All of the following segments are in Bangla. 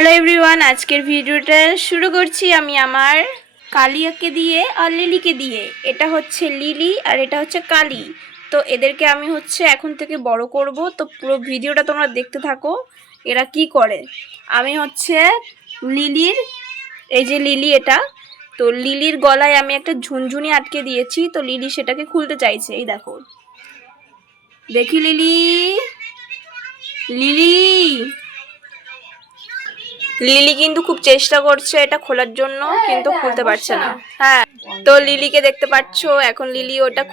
হ্যালো এভরিওয়ান, আজকের ভিডিওটা শুরু করছি আমি আমার কালিয়াকে দিয়ে আর লিলিকে দিয়ে। এটা হচ্ছে লিলি আর এটা হচ্ছে কালি। তো এদেরকে আমি এখন থেকে বড় করব, তো পুরো ভিডিওটা তোমরা দেখতে থাকো এরা কি করে। আমি লিলির, এই যে লিলি, এটা তো লিলির গলায় আমি একটা ঝুনঝুনি আটকে দিয়েছি, তো লিলি সেটাকে খুলতে চাইছে। এই দেখো, দেখি লিলি, লিলি লিলি কিন্তু খুব চেষ্টা করছে এটা খোলার জন্য, কিন্তু খুলতে পারছে না। হ্যাঁ, তো লিলিকে দেখতে পাচ্ছ, এখন লিলি ওটা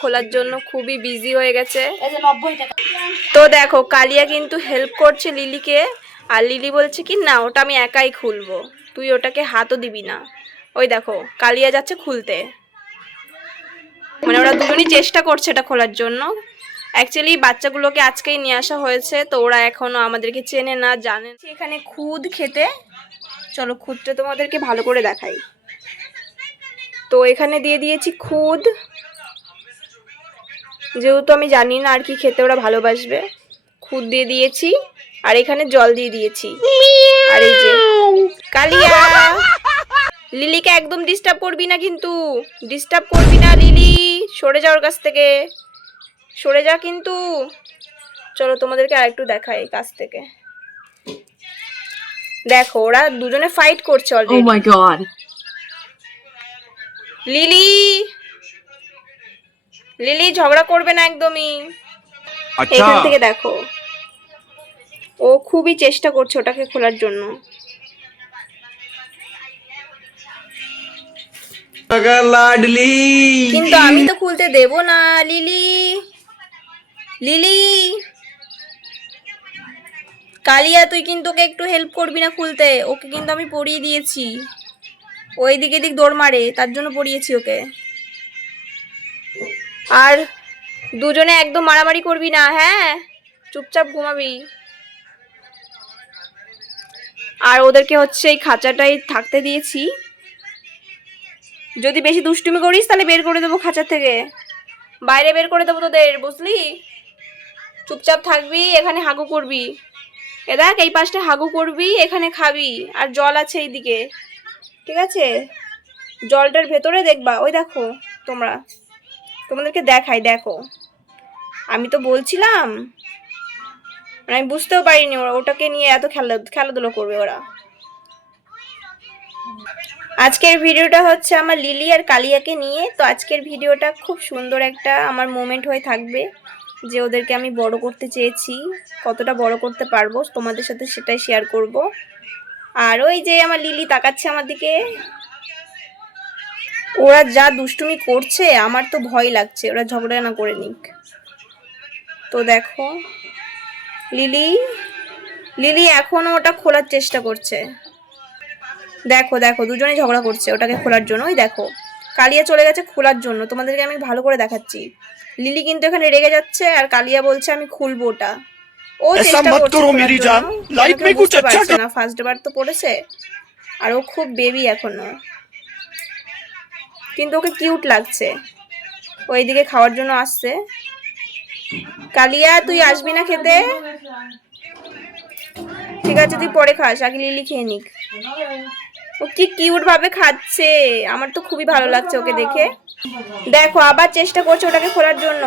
খোলার জন্য খুবই বিজি হয়ে গেছে। তো দেখো, কালিয়া কিন্তু হেল্প করছে লিলিকে, আর লিলি বলছে কি না, ওটা আমি একাই খুলবো, তুই ওটাকে হাতও দিবি না। ওই দেখো, কালিয়া যাচ্ছে খুলতে, মানে ওরা দুজনই চেষ্টা করছে এটা খোলার জন্য। অ্যাকচুয়ালি বাচ্চাগুলোকে আজকেই নিয়ে আসা হয়েছে, তো ওরা এখনো আমাদেরকে চেনে না, জানে। এখানে খুদ খেতে, চলো খুদটা তোমাদেরকে ভালো করে দেখাই। তো এখানে দিয়ে দিয়েছি খুদ, যেহেতু আমি জানি না আর কি খেতে ওরা ভালোবাসবে, খুদ দিয়ে দিয়েছি, আর এখানে জল দিয়ে দিয়েছি। আর এই যে কালিয়া, লিলিকে একদম ডিস্টার্ব করবি না, কিন্তু ডিস্টার্ব করবি না লিলি, সরে যাওয়ার কাছ থেকে, সরে যা কিন্তু। চলো তোমাদেরকে আরেকটু দেখাই কাছ থেকে। দেখো, ওরা দুজনে ফাইট করছে already. Oh my god. Lily, lily ঝগড়া করবে না একদমই। এখান থেকে দেখো, ও খুবই চেষ্টা করছে ওটাকে খোলার জন্য। কিন্তু আমি তো খুলতে দেব না। লিলি, লিলি, কালিয়া তুই কিন্তু ওকে একটু হেল্প করবি না খুলতে? ওকে কিন্তু আমি পড়িয়ে দিয়েছি, ওই দিকে দিক দৌড় মারে, তার জন্য পড়িয়েছি ওকে। আর দুজনে একদম মারামারি করবি না, হ্যাঁ, চুপচাপ ঘুমাবি। আর ওদেরকে এই খাঁচাটাই থাকতে দিয়েছি, যদি বেশি দুষ্টুমি করিস তাহলে বের করে দেবো খাঁচা থেকে, বাইরে বের করে দেবো তোদের, বুঝলি? চুপচাপ থাকবি, এখানে হাগু করবি, এ দেখ এই পাশটা হাগু করবি, এখানে খাবি, আর জল আছে এইদিকে, ঠিক আছে? জলটার ভেতরে দেখবা, ওই দেখো, তোমাদেরকে দেখাই, দেখো, আমি তো বলছিলাম, আমি বুঝতেও পারিনি ওরা ওটাকে নিয়ে এত খেলাধুলো করবে ওরা। আজকের ভিডিওটা আমার লিলি আর কালিয়াকে নিয়ে। তো আজকের ভিডিওটা খুব সুন্দর একটা আমার মোমেন্ট হয়ে থাকবে, যে ওদেরকে আমি বড় করতে চেয়েছি, কতটা বড় করতে পারবো তোমাদের সাথে সেটাই শেয়ার করব। আর ওই যে আমার লিলি তাকাচ্ছে আমার দিকে, ওরা যা দুষ্টুমি করছে আমার তো ভয় লাগছে ওরা ঝগড়া না করে নিক। তো দেখো, লিলি, লিলি এখনো ওটা খোলার চেষ্টা করছে। দেখো দেখো, দুজনে ঝগড়া করছে ওটাকে খোলার জন্য। ওই দেখো, কালিয়া চলে গেছে খোলার জন্য, তোমাদেরকে আমি ভালো করে দেখাচ্ছি। লিলি কিন্তু এখানে রেগে যাচ্ছে, আর কালিয়া বলছে আমি খুলবো ওটা। ও চেষ্টা করছে না, ফার্স্ট বার তো পড়েছে, আর ও খুব বেবি এখনো, কিন্তু ওকে কিউট লাগছে, ওইদিকে খাওয়ার জন্য আসছে। কালিয়া তুই আসবি না খেতে? ঠিক আছে, তুই পরে খাস, আগে লিলি খেয়ে নিক। ও কি কিউট ভাবে খাচ্ছে, আমার তো খুবই ভালো লাগছে ওকে দেখে। দেখো, আবার চেষ্টা করছে ওটাকে খোলার জন্য,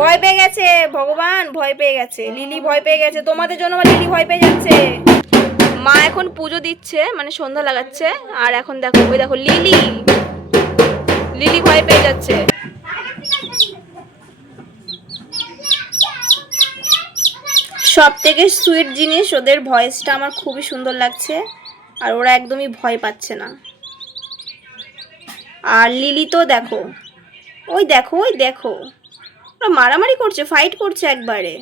ভয় পেয়ে গেছে, ভগবান ভয় পেয়ে গেছে, লিলি ভয় পেয়ে গেছে, তোমাদের জন্য আমার লিলি ভয় পেয়ে যাচ্ছে। মা এখন পুজো দিচ্ছে, মানে সন্ধ্যা লাগাচ্ছে, আর এখন দেখো, ওই দেখো লিলি, লিলি ভয় পেয়ে যাচ্ছে। সব থেকে সুইট জিনিস, ওদের ভয়েসটা আমার খুবই সুন্দর লাগছে, আর ওরা একদমই ভয় পাচ্ছে না। আর লিলি তো দেখো, ওই দেখো, ওই দেখো, ওরা মারামারি করছে, ফাইট করছে একবারে,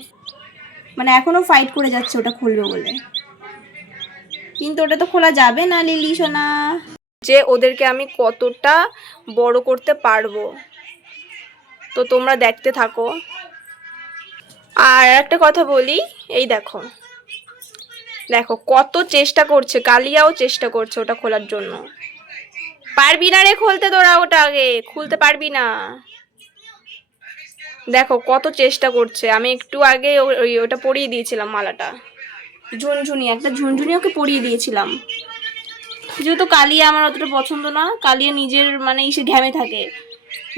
মানে এখনো ফাইট করে যাচ্ছে ওটা খুলবে বলে, কিন্তু ওটা তো খোলা যাবে না লিলি সোনা। যে ওদেরকে আমি কতটা বড় করতে পারবো, তো তোমরা দেখতে থাকো। আর একটা কথা বলি, এই দেখো, দেখো কত চেষ্টা করছে, কালিয়াও চেষ্টা করছে ওটা খোলার জন্য। পারবি না রে খুলতে, তোরা ওটা আগে খুলতে পারবি না। দেখো কত চেষ্টা করছে, আমি একটু আগে ওটা পরিয়ে দিয়েছিলাম মালাটা, ঝুনঝুনি, একটা ঝুনঝুনি ওকে পরিয়ে দিয়েছিলাম। যেহেতু কালিয়া আমার অতটা পছন্দ না, কালিয়া নিজের মানে ইসে ঘ্যামে থাকে,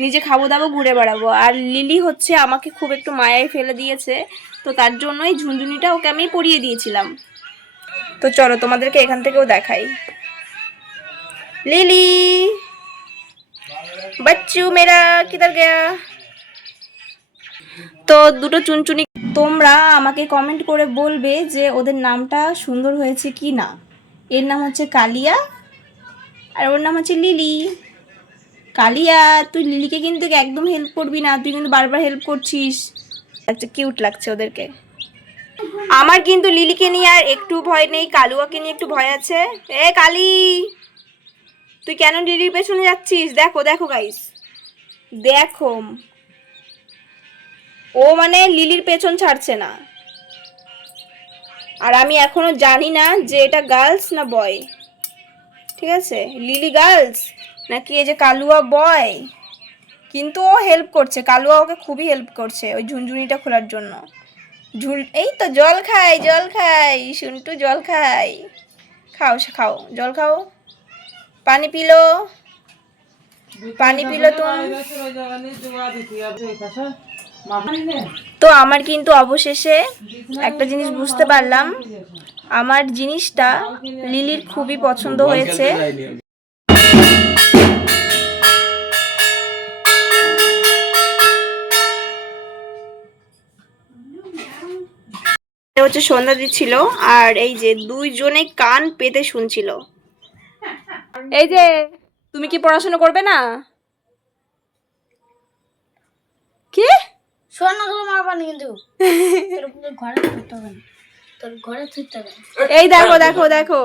নিজে খাবো দাবো ঘুরে বেড়াবো। আর লিলি হচ্ছে আমাকে খুব একটু মায়ায় ফেলে দিয়েছে, তো তার জন্যই ঝুনঝুনিটা ওকে আমি পরিয়ে দিয়েছিলাম। তো চলো তোমাদেরকে এখান থেকেও দেখাই। লিলি बच्चू मेरा किधर गया। তো দুটো চুনচুনি, তোমরা আমাকে কমেন্ট করে বলবে যে ওদের নামটা সুন্দর হয়েছে কি না। এর নাম হচ্ছে কালিয়া আর ওর নাম হচ্ছে লিলি। কালিয়া, তুই লিলিকে কিন্তু একদম হেল্প করবি না, তুই কিন্তু বারবার হেল্প করছিস। আচ্ছা, কিউট লাগছে ওদেরকে। আমার কিন্তু লিলিকে নিয়ে আর একটু ভয় নেই, কালুয়াকে নিয়ে একটু ভয় আছে। এ কালি, তুই কেন লিলির পেছনে যাচ্ছিস? দেখো দেখো গাইস, দেখো ও মানে লিলির পেছন ছাড়ছে না। আর আমি এখনো জানি না যে এটা গার্লস না বয়। ঠিক আছে, লিলি গার্লস নাকি এই যে কালুয়া বয়। কিন্তু ও হেল্প করছে, কালুয়া ওকে খুবই হেল্প করছে ওই ঝুনঝুনিটা খোলার জন্য। এই তো জল খাই জল খাই, শুনটু জল খাই। খাও খাও জল খাও, পানি পিলো, পানি পিলো তুমি। তো আমার কিন্তু অবশেষে একটা জিনিস বুঝতে পারলাম, আমার জিনিসটা লিলির খুবই পছন্দ হয়েছে। হচ্ছে সন্ধ্যা দিচ্ছিল আর এই যে দুইজনে কান পেতে শুনছিল। এই যে তুমি কি পড়াশোনা করবে না? কি স্বর্ণগুলো মারবানি কিন্তু ঘরে থাকতে হবে না, তোর ঘরে থাকতে হবে। এই দেখো দেখো দেখো,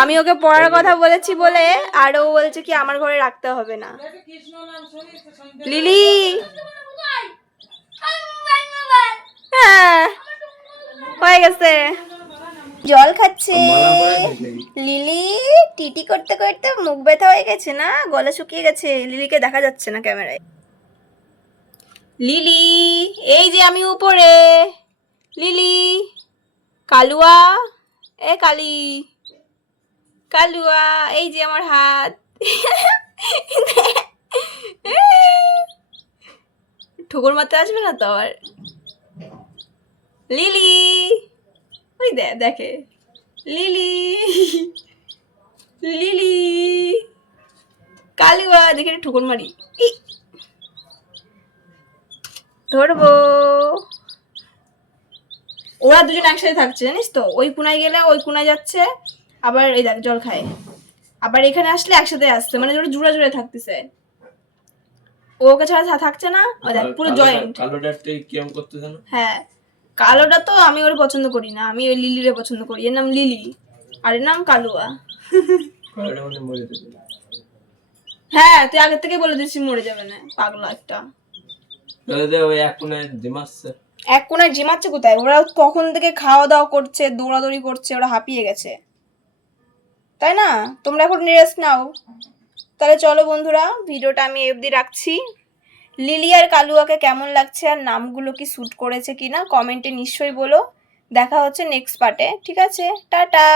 আমি ওকে পড়ার কথা বলেছি বলে আর ও বলছে কি আমার ঘরে রাখতে হবে না। লিলি, হ্যাঁ হয়ে গেছে, জল খাচ্ছে লিলি। টিটি করতে করতে মুখ ব্যথা হয়ে গেছে না, গলা শুকিয়ে গেছে। লিলিকে দেখা যাচ্ছে না ক্যামেরায়। লিলি, এই যে আমি উপরে। লিলি, কালুয়া, এ কালি, কালুয়া, এই যে আমার হাত। ঠুকুর মারতে আসবে না তো আবার। লিলি, ওই দেখে লিলি, লিলি, কালুয়া, দেখে ঠুকুর মারি, ধরবো। ওরা দুজন একসাথে থাকছে জানিস তো, ওই কোনায় গেলে ওই কোনায় যাচ্ছে, আবার এই দেখ জল খায়, আবার এখানে আসলে একসাথে আসছে, মানে ওরা জুড়ে জুড়ে থাকতেছে। ওকে ছাড়া থাকছে না, ওই দেখ পুরো জয়েন্ট। কালোটা কিরম করতেছে না? হ্যাঁ, কালোটা তো আমি ওর পছন্দ করি না, আমি ওই লিলিরে পছন্দ করি। এর নাম লিলি আর এর নাম কালুয়া। কালোটা মানে মরে যাবে। হ্যাঁ, তুই আগে থেকে বলে দিচ্ছিস মরে যাবে না, পাগলা একটা। ওই এক কোনায় জিমাচ্ছে। এক কোনায় জিমাচ্ছে কোথায়? ওরা তখন থেকে খাওয়া দাওয়া করছে, দৌড়াদৌড়ি করছে, ওরা হাঁপিয়ে গেছে, তাই না? তোমরা এখন রেস্ট নাও। তাহলে চলো বন্ধুরা, ভিডিওটা আমি এই অবধি রাখছি। লিলি আর কালুয়াকে কেমন লাগছে আর নামগুলো কি স্যুট করেছে কিনা কমেন্টে নিশ্চয়ই বলো। দেখা হচ্ছে নেক্সট পার্টে, ঠিক আছে? টাটা।